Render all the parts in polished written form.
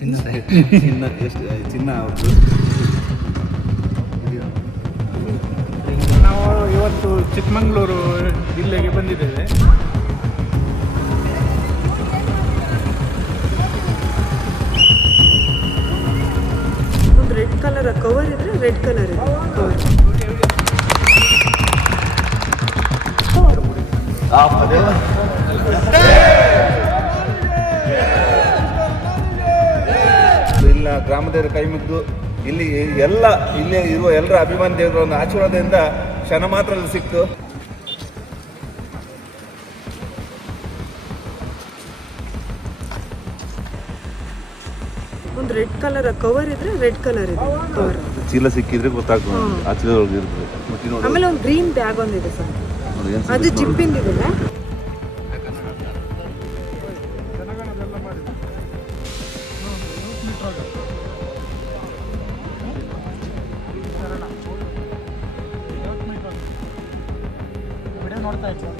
ಚಿನ್ನ ಎಷ್ಟು ಚಿನ್ನ ಅವ್ರದ್ದು. ನಾವು ಇವತ್ತು ಚಿಕ್ಕಮಗಳೂರು ಜಿಲ್ಲೆಗೆ ಬಂದಿದ್ದೇವೆ. ಒಂದು ರೆಡ್ ಕಲರ್ ಕವರ್ ಇದ್ರೆ ರೆಡ್ ಕಲರ್ ಇದೆ ಕವರ್. ಇಲ್ಲ ಗ್ರಾಮದೇವರ ಕೈ ಮುಗಿದು ಇಲ್ಲಿ ಇಲ್ಲೇ ಇರುವ ಎಲ್ಲರ ಅಭಿಮಾನಿ ದೇವರ ಒಂದು ಆಶೀರ್ವಾದದಿಂದ ಕ್ಷಣ ಮಾತ್ರ ಸಿಕ್ತು. ಒಂದು ರೆಡ್ ಕಲರ್ ಕವರ್ ಇದ್ರೆ ರೆಡ್ ಕಲರ್ ಇದೆ ಕವರ್. ಚೀಲ ಸಿಕ್ಕಿದ್ರೆ ಗೊತ್ತಾಗ್ತದೆ ಆ ಚೀಲ ಇರ್ತದೆ. ಆಮೇಲೆ ಒಂದು ಗ್ರೀನ್ ಬ್ಯಾಗ್ ಒಂದಿದೆ ಸರ್, ಅದು ಜಿಪ್ಪಿಂದಿದೆ. ನೋಡ್ತಾ ಇತ್ತು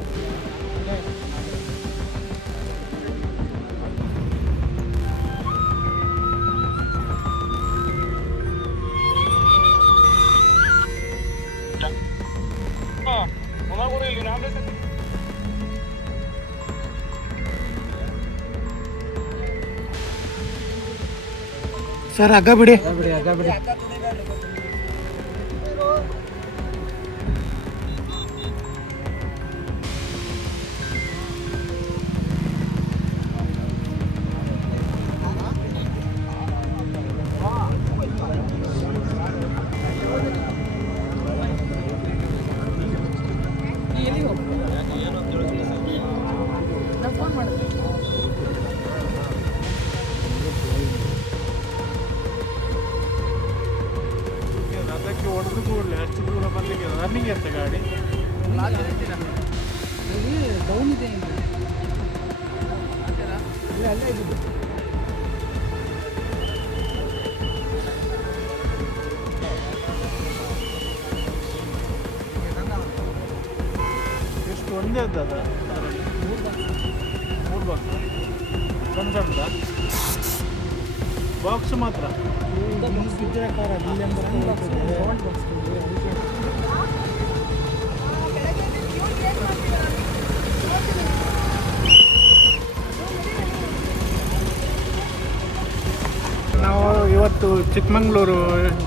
ಸರ್ ಹಗ್ಗ ಬಿಡಿ. ಹೊಡೆದು ಕೂಡಲೇ ಅಷ್ಟು ದೂರ ಬರಲಿಕ್ಕೆ ರನ್ನಿಂಗ್ ಇರುತ್ತೆ ಗಾಡಿ. ಡೌನ್ ಇದೆ ಅಲ್ಲೇ ಇದೆ. ಎಷ್ಟು ಒಂದೇ ಅದ ಮೂರು ಬಾಕ್ಸ್ ಸಣ್ಣ ಸಣ್ಣದ ಬಾಕ್ಸ್ ಮಾತ್ರ. ನಾವು ಇವತ್ತು ಚಿಕ್ಕಮಗಳೂರು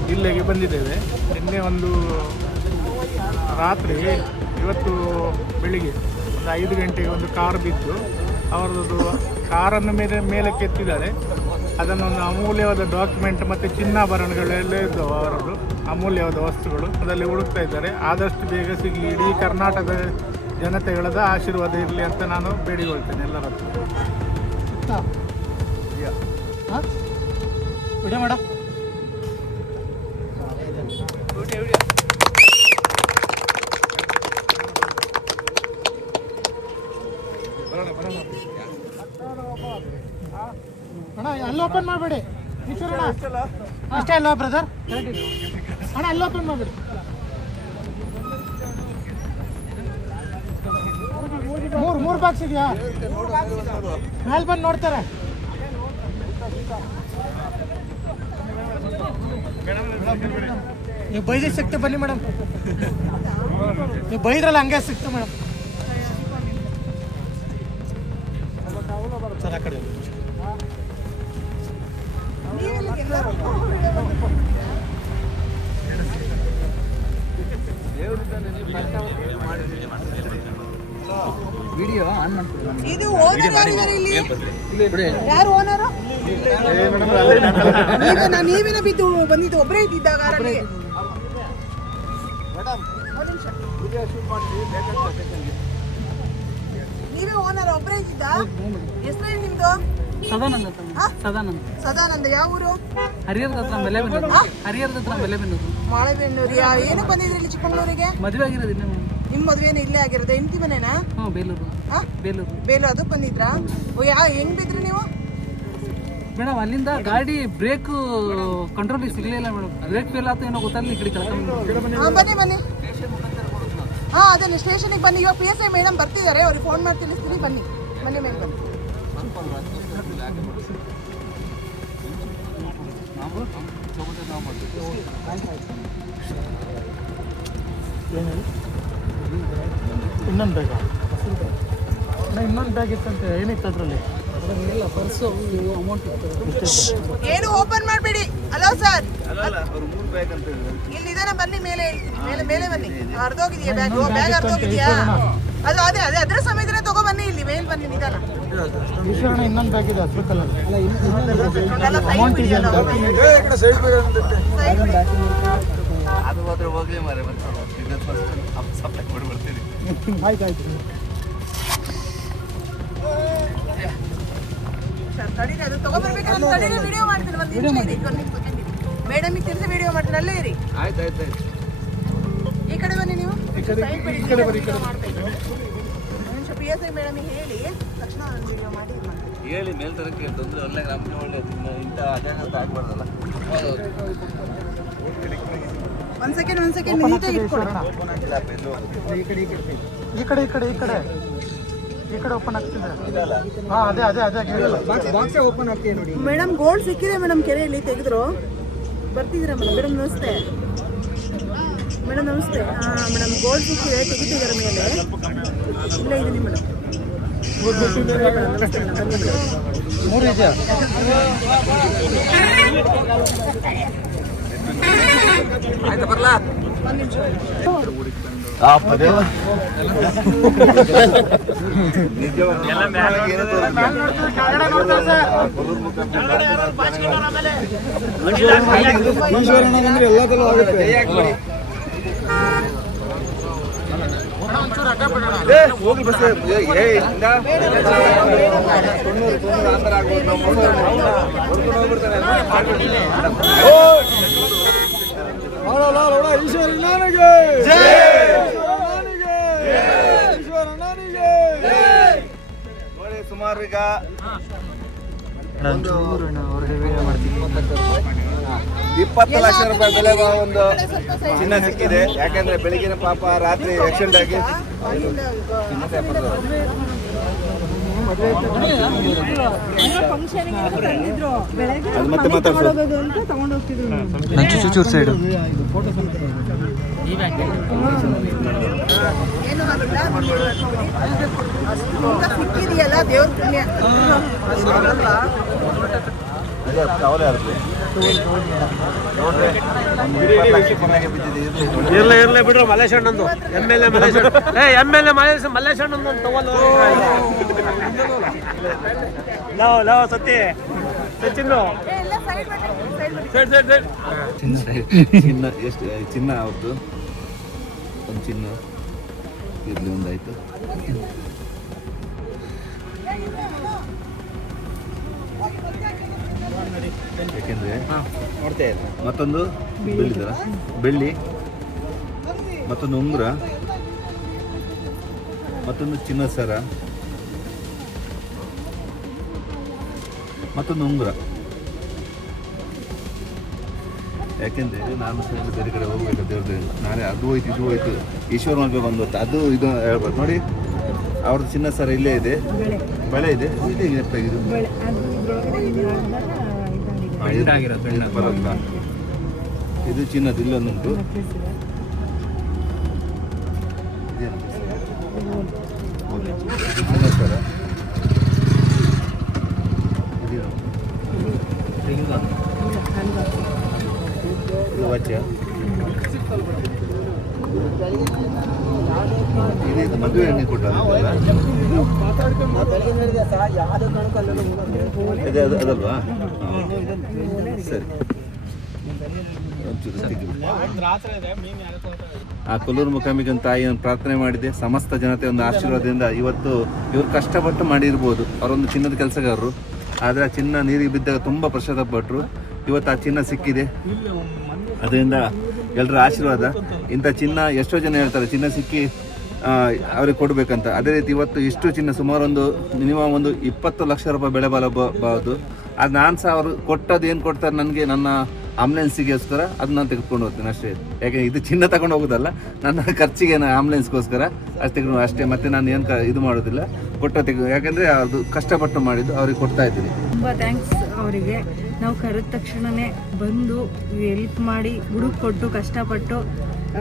ಜಿಲ್ಲೆಗೆ ಬಂದಿದ್ದೇವೆ. ನಿನ್ನೆ ಒಂದು ರಾತ್ರಿ, ಇವತ್ತು ಬೆಳಿಗ್ಗೆ ಒಂದು 5 ಗಂಟೆಗೆ ಒಂದು ಕಾರ್ ಬಿದ್ದು ಅವರದ್ದು ಕಾರನ್ನು ಮೇಲಕ್ಕೆ ಎತ್ತಿದ್ದಾರೆ. ಅದನ್ನೊಂದು ಅಮೂಲ್ಯವಾದ ಡಾಕ್ಯುಮೆಂಟ್ ಮತ್ತು ಚಿನ್ನಾಭರಣಗಳೆಲ್ಲ ಇದ್ದವು, ಅವರದ್ದು ಅಮೂಲ್ಯವಾದ ವಸ್ತುಗಳು ಅದರಲ್ಲಿ ಹುಡುಕ್ತಾ ಇದ್ದಾರೆ. ಆದಷ್ಟು ಬೇಗ ಸಿಗಲಿ, ಇಡೀ ಕರ್ನಾಟಕದ ಜನತೆಗಳದ ಆಶೀರ್ವಾದ ಇರಲಿ ಅಂತ ನಾನು ಬೇಡಿಕೊಳ್ತೇನೆ ಎಲ್ಲರ ಹತ್ರ. ಮೇಡ ಅಣ್ಣ ಅಲ್ಲಿ ಓಪನ್ ಮಾಡಬೇಡಿ ಅಷ್ಟೇ ಅಲ್ಲ ಬ್ರದರ್. ಅಣ್ಣ ಅಲ್ಲಿ ಓಪನ್ ಮಾಡಬೇಡಿ. ಮೂರು ಬಾಕ್ಸ್ ಇದೆಯಾ? ಮೇಲೆ ಬಂದು ನೋಡ್ತಾರೆ. ನೀವು ಬೈದ್ರೆ ಸಿಕ್ತೆ ಬನ್ನಿ ಮೇಡಮ್, ನೀವು ಬೈದ್ರಲ್ಲ ಹಂಗೆ ಸಿಕ್ತು ಮೇಡಮ್. ಸರ್ ಆ ಕಡೆ ವಿಡಿಯೋ ಆನ್ ಮಾಡ್ತೀನಿ. ಇದು ಯಾರು ಓನರು? ನೀವೇನ ಬಿದ್ದು ಬಂದಿದ್ದು ಒಬ್ಬರೇ ಇದ್ದಿದ್ದಾಗ ನೀವೇ ಓನರ್ ಒಬ್ಬರೇ ಇದ್ದಿದ್ದ? ಹೆಸರೇನು ನಿಮ್ದು? ಸದಾನಂದ. ಯಾವ ಊರು? ಹರಿಹರದ ಹತ್ರ ಬೆಲೆ ಮಾಳೆಬೆನ್ನೂರು. ಏನಕ್ಕೆ ಬಂದಿದ್ರಿ ಇಲ್ಲಿ ಚಿಕ್ಕಮಗಳೂರಿಗೆ? ಮದುವೆ ಆಗಿರೋದು ನಿಮ್ಮ ಮದುವೆನ ಇಲ್ಲೇ ಆಗಿರೋದು? ಹೆಂಡತಿ ಮನೆನಾ? ಬೇಲೂರು. ಅದಕ್ಕೆ ಬಂದಿದ್ರಾ? ಹೆಂಗ್ ಬಿದ್ರಿ ನೀವು ಮೇಡಮ್? ಅಲ್ಲಿಂದ ಗಾಡಿ ಬ್ರೇಕ್ ಕಂಟ್ರೋಲ್ ಸಿಗಲಿಲ್ಲ ಮೇಡಮ್. ಬ್ರೇಕ್ ಫೇಲ್ ಆಯ್ತು ಏನೋ ಗೊತ್ತಾಗಲಿ. ಈ ಕಡೆ ಬನ್ನಿ. ಅದನ್ನ ಸ್ಟೇಷನ್ಗೆ ಬನ್ನಿ. ಇವಾಗ PSI ಮೇಡಮ್ ಬರ್ತಿದ್ದಾರೆ, ಅವ್ರಿಗೆ ಫೋನ್ ಮಾಡಿ ತಿಳಿಸ್ತೀನಿ. ಬನ್ನಿ ಮೇಲೆ ಬನ್ನಿ. ಇನ್ನೊಂದು ಬ್ಯಾಗ ಇನ್ನೊಂದು ಬ್ಯಾಗ್ ಇತ್ತಂತೆ, ಏನಿತ್ತು ಅದರಲ್ಲಿ? ಪರ್ಸು ಅಮೌಂಟ್ ಏನು ಓಪನ್ ಮಾಡಬೇಡಿ. ಹಲೋ ಸರ್, ಅವ್ರು 3 ಬ್ಯಾಗ್ ಅಂತ ಹೇಳಿದ್ರು. ಇಲ್ಲಿ ಇದಾನ, ಬನ್ನಿ ಮೇಲೆ ಮೇಲೆ ಮೇಲೆ ಬನ್ನಿ. ಹರಿದೋಗಿದೆಯಾ ಬ್ಯಾಗ್? ಬ್ಯಾಗ್ ಹರಿದೋಗಿದೆಯಾ? ಅದು ಅದೇ ಅದೇ ಅದ್ರ ಸಮಯದಲ್ಲಿ ತಗೋ ಬನ್ನಿ, ಇಲ್ಲಿ ಮೇಲೆ ಬನ್ನಿ ನಿಧಾನ. ಈಶ್ವರಣ್ಣ ಇನ್ನೊಂದು ಬ್ಯಾಗ್ ಇದೆ ಹಸಿರು ಕಲರ್. ಅಮೌಂಟ್ ಇದೆಯಲ್ಲ, ಅದು ಮಾತ್ರ ಹೋಗ್ಲಿ ಮಾರೆ, ಮತ್ತೆ ಸಪ್ಲೈ ಮಾಡಿ ಬರ್ತೀರಿ. ಆಯ್ತು. ಸರ್ ತಡೀರಿ, ಅದು ತಗೋಬರ್ಬೇಕಾದ್ರೆ ತಡೀರಿ, ವಿಡಿಯೋ ಮಾಡ್ತೀನಿ. ಒಂದು ನಿಮಿಷ ಇರಿ, ಒಂದು ನಿಮಿಷ ಸೆಕೆಂಡ್ ಇರಿ. ಮೇಡಮಿಗೆ ತಿಳಿಸಿ ವಿಡಿಯೋ ಮಾಡ್ತೀನಿ, ಅಲ್ಲೇ ಇರಿ. ಆಯ್ತು. ಈ ಕಡೆ ಬನ್ನಿ ನೀವು. ಈ ಕಡೆ ಬರೀ, ಈ ಕಡೆ. PSI ಮೇಡಮಿಗೆ ಹೇಳಿ ತಕ್ಷಣ ಒಂದು ವಿಡಿಯೋ ಮಾಡಿ ಇದು ಮಾಡ್ತೀನಿ. ಹೇಳಿ ಮೇಲ್ತರಕ್ಕೆ ತೊಂದರೆ ಒಳ್ಳೆ ನಮಗೆ ಒಳ್ಳೇದು. ಇಂಥ ಅದೇ ಆಗ್ಬಾರ್ದಲ್ಲ. ಒಂದು ಸೆಕೆಂಡ್ ನೀಟಾಗಿ ಇಟ್ಕೊಳ್ಳಿ. ಈ ಕಡೆ ಓಪನ್ ಆಗ್ತಿದೆ. ಹಾಂ, ಅದೇ ಬಾಕ್ಸೇ ಓಪನ್ ಆಗ್ತಿದೆ ನೋಡಿ. ಮೇಡಮ್ ಗೋಲ್ಡ್ ಸಿಕ್ಕಿದೆ ಮೇಡಮ್, ಕೆರೆಯಲ್ಲಿ ತೆಗೆದ್ರು. ಬರ್ತಿದ್ದೀರಾ ಮೇಡಮ್? ನಮಸ್ತೆ ಮೇಡಮ್, ನಮಸ್ತೆ. ಹಾಂ ಮೇಡಮ್, ಗೋಲ್ಡ್ ಸಿಕ್ಕಿದೆ, ತೆಗಿತಿದ್ದಾರೆ ಮೇಲೆ. ಇಲ್ಲೇ ಇದ್ದೀನಿ ಮೇಡಮ್. ಮೂರು ಇದೆಯಾ? ಆಯ್ತಾ ಬರ್ಲಾ? ಎಲ್ಲದಲ್ಲೂ ಆಗುತ್ತೆ. ಹೋಗಿ ಬಸ್ ನೋಡಿ, ಸುಮಾರು ಈಗ 20 ಲಕ್ಷ ರೂಪಾಯಿ ಬೆಲೆ ಒಂದು ಚಿನ್ನ ಸಿಕ್ಕಿದೆ. ಯಾಕಂದ್ರೆ ಬೆಳಿಗ್ಗೆ ಪಾಪ ರಾತ್ರಿ ಆಕ್ಸಿಡೆಂಟ್ ಆಗಿ ಅದು ಮತ್ತೆ ಮಾತಾಡ್ಸೋದು. ಸೈಡು ಏನು ಆಗಿಲ್ಲ, ಸಿಕ್ಕಿದೆಯಲ್ಲ, ದೇವ್ರ ಪುಣ್ಯ. ಅದೇ ಅವಲೇ ಇರುತ್ತೆ ನೋಡ್ರಿ. ಇರ್ಲಿ ಬಿಡ್ರು, ಮಲ್ಲೇಶಣ್ಣಂದು MLA ಮಲ್ಲೇಶಣ್ಣಂದು ತಗೊಂಡು ಲವ್ ಸತ್ತಿ ಚಿನ್ನು ಎಲ್ಲ ಸೈಡ್ ಬನ್ನಿ. ಚಿನ್ನ ಎಷ್ಟು ಚಿನ್ನ ಅವ್ರದ್ದು? ಒಂದು ಚಿನ್ನ ಇರಲಿ, ಒಂದಾಯ್ತು. ಯಾಕೆಂದ್ರೆ ಮತ್ತೊಂದು ಬೆಳ್ಳಿ, ಮತ್ತೊಂದು ಉಂಗುರ, ಮತ್ತೊಂದು ಚಿನ್ನ ಸರ, ಮತ್ತೊಂದು ಉಂಗುರ. ಯಾಕೆಂದ್ರೆ ನಾನು ಬೇರೆ ಕಡೆ ಹೋಗ್ಬೇಕು ದೇವ್ರದ್ದು. ನಾಳೆ ಅದು ಹೋಯ್ತು ಇದು ಹೋಯ್ತು, ಈಶ್ವರ ಮಗ ಬಂದು ಅದು ಇದು ಹೇಳ್ಬೋದು. ನೋಡಿ, ಅವ್ರದ್ದು ಚಿನ್ನ ಸರ ಇಲ್ಲೇ ಇದೆ, ಬಳೆ ಇದೆ, ಇದು ಬರಲ್ಲ. ಇದು ಚಿನ್ನದ ಇಲ್ಲೊಂದುಂಟು. ಚಿನ್ನ ಸರ ಇದು ವಾಚ್ಯ. ಇದು ಮದುವೆ ಎಣ್ಣೆ ಕೊಟ್ಟಲ್ಲ, ಅದಲ್ವಾ? ಸರಿ, ಆ ಕೊಲ್ಲೂರು ಮುಖಾಂಬಿಕನ ತಾಯಿಯನ್ನು ಪ್ರಾರ್ಥನೆ ಮಾಡಿದೆ. ಸಮಸ್ತ ಜನತೆ ಒಂದು ಆಶೀರ್ವಾದದಿಂದ ಇವತ್ತು ಇವರು ಕಷ್ಟಪಟ್ಟು ಮಾಡಿರ್ಬೋದು. ಅವರೊಂದು ಚಿನ್ನದ ಕೆಲಸಗಾರರು, ಆದರೆ ಆ ಚಿನ್ನ ನೀರಿಗೆ ಬಿದ್ದಾಗ ತುಂಬ ಪಶ್ಚಾತ್ತಾಪಪಟ್ಟರು. ಇವತ್ತು ಆ ಚಿನ್ನ ಸಿಕ್ಕಿದೆ. ಅದರಿಂದ ಎಲ್ಲರ ಆಶೀರ್ವಾದ. ಇಂಥ ಚಿನ್ನ ಎಷ್ಟೋ ಜನ ಹೇಳ್ತಾರೆ ಚಿನ್ನ ಸಿಕ್ಕಿ ಅವ್ರಿಗೆ ಕೊಡಬೇಕಂತ. ಅದೇ ರೀತಿ ಇವತ್ತು ಇಷ್ಟು ಚಿನ್ನ ಸುಮಾರು ಒಂದು ಮಿನಿಮಮ್ ಒಂದು 20 ಲಕ್ಷ ರೂಪಾಯಿ ಬೆಲೆ ಬಾಳಬಹುದು. ಅದು ನಾನು ಸಹ ಅವರು ಕೊಟ್ಟದ್ದು ಏನು ಕೊಡ್ತಾರೆ ನನಗೆ, ನನ್ನ ಆಂಬುಲೆನ್ಸಿಗೋಸ್ಕರ ಅದು ನಾನು ತೆಗೆದುಕೊಂಡು ಹೋಗ್ತೀನಿ ಅಷ್ಟೇ. ಯಾಕೆ ಇದು ಚಿನ್ನ ತಗೊಂಡು ಹೋಗೋದಲ್ಲ, ನನ್ನ ಖರ್ಚಿಗೆ ಆಂಬುಲೆನ್ಸ್ಗೋಸ್ಕರ ಅಷ್ಟು ತೆಗೆದು ಅಷ್ಟೇ. ಮತ್ತೆ ನಾನು ಏನು ಇದು ಮಾಡೋದಿಲ್ಲ, ಕೊಟ್ಟ ಯಾಕೆಂದರೆ ಅದು ಕಷ್ಟಪಟ್ಟು ಮಾಡಿದ್ದು ಅವ್ರಿಗೆ ಕೊಡ್ತಾ ಇದ್ದೀನಿ. ತುಂಬ ಥ್ಯಾಂಕ್ಸ್ ಅವರಿಗೆ. ನಾವು ಕರೆದ ತಕ್ಷಣವೇ ಬಂದು ಹೆಲ್ಪ್ ಮಾಡಿ ಹುಡುಕ್ ಕೊಟ್ಟು ಕಷ್ಟಪಟ್ಟು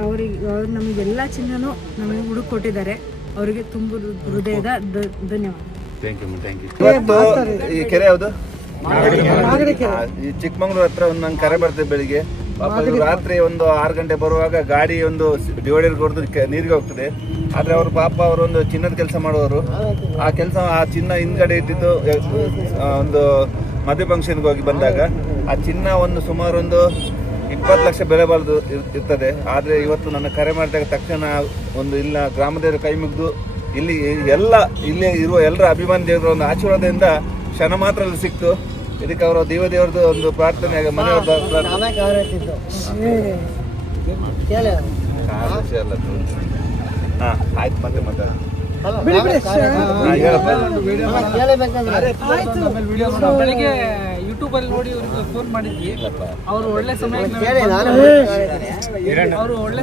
ಅವ್ರು ನಮಗೆಲ್ಲ ಚಿನ್ನನೂ ನಮಗೆ ಹುಡುಕ್ ಕೊಟ್ಟಿದ್ದಾರೆ. ಅವರಿಗೆ ತುಂಬ ಹೃದಯದ ಧನ್ಯವಾದ. Thank you. ಇವತ್ತು ಈ ಕೆರೆ ಯಾವುದು? ಈ ಚಿಕ್ಕಮಂಗ್ಳೂರ್ ಹತ್ರ ಒಂದು ನಂಗೆ ಕರೆ ಬರ್ತದೆ ಬೆಳಿಗ್ಗೆ. ಪಾಪ ಇವ್ರು ರಾತ್ರಿ ಒಂದು 6 ಗಂಟೆ ಬರುವಾಗ ಗಾಡಿ ಒಂದು ಡಿವೈಡರ್ ಹೊಡೆದು ನೀರಿಗೆ ಹೋಗ್ತದೆ. ಆದರೆ ಅವರು ಪಾಪ ಅವರೊಂದು ಚಿನ್ನದ ಕೆಲಸ ಮಾಡುವವರು. ಆ ಚಿನ್ನ ಹಿಂದ್ಗಡೆ ಇಟ್ಟಿದ್ದು ಒಂದು ಮದುವೆ ಫಂಕ್ಷನ್ಗೆ ಹೋಗಿ ಬಂದಾಗ ಆ ಚಿನ್ನ ಸುಮಾರು ಒಂದು 20 ಲಕ್ಷ ಬೆಲೆ ಬಾಳದು ಇರ್ತದೆ. ಆದರೆ ಇವತ್ತು ನನ್ನ ಕರೆ ಮಾಡಿದಾಗ ತಕ್ಷಣ ಇಲ್ಲ ಗ್ರಾಮದೇವರು ಕೈ ಮುಗಿದು ಇಲ್ಲೇ ಇರುವ ಎಲ್ಲರ ಅಭಿಮಾನಿ ದೇವರ ಒಂದು ಆಶೀರ್ವಾದದಿಂದ ಕ್ಷಣ ಮಾತ್ರ ಅಲ್ಲಿ ಸಿಕ್ತು. ಇದಕ್ಕೆ ಅವರ ದೇವರದ್ದು ಒಂದು ಪ್ರಾರ್ಥನೆ ಮನೆಯವ್ರದ್ದು ಆಯ್ತು ಮತ್ತೆ ಬೆಳಿಗ್ಗೆ ಯೂಟ್ಯೂಬಲ್ಲಿ ನೋಡಿ ಅವ್ರಿಗೆ ಫೋನ್ ಮಾಡಿದ್ವಿ. ಅವರು ಒಳ್ಳೆ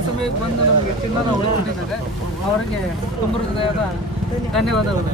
ಸಮಯಕ್ಕೆ ಬಂದು ನಮಗೆ ಚಿನ್ನನ ಉಳಿಸ್ಕೊಟ್ಟಿದ್ದಾರೆ. ಅವರಿಗೆ ತುಂಬ ಹೃದಯದ ಧನ್ಯವಾದಗಳು.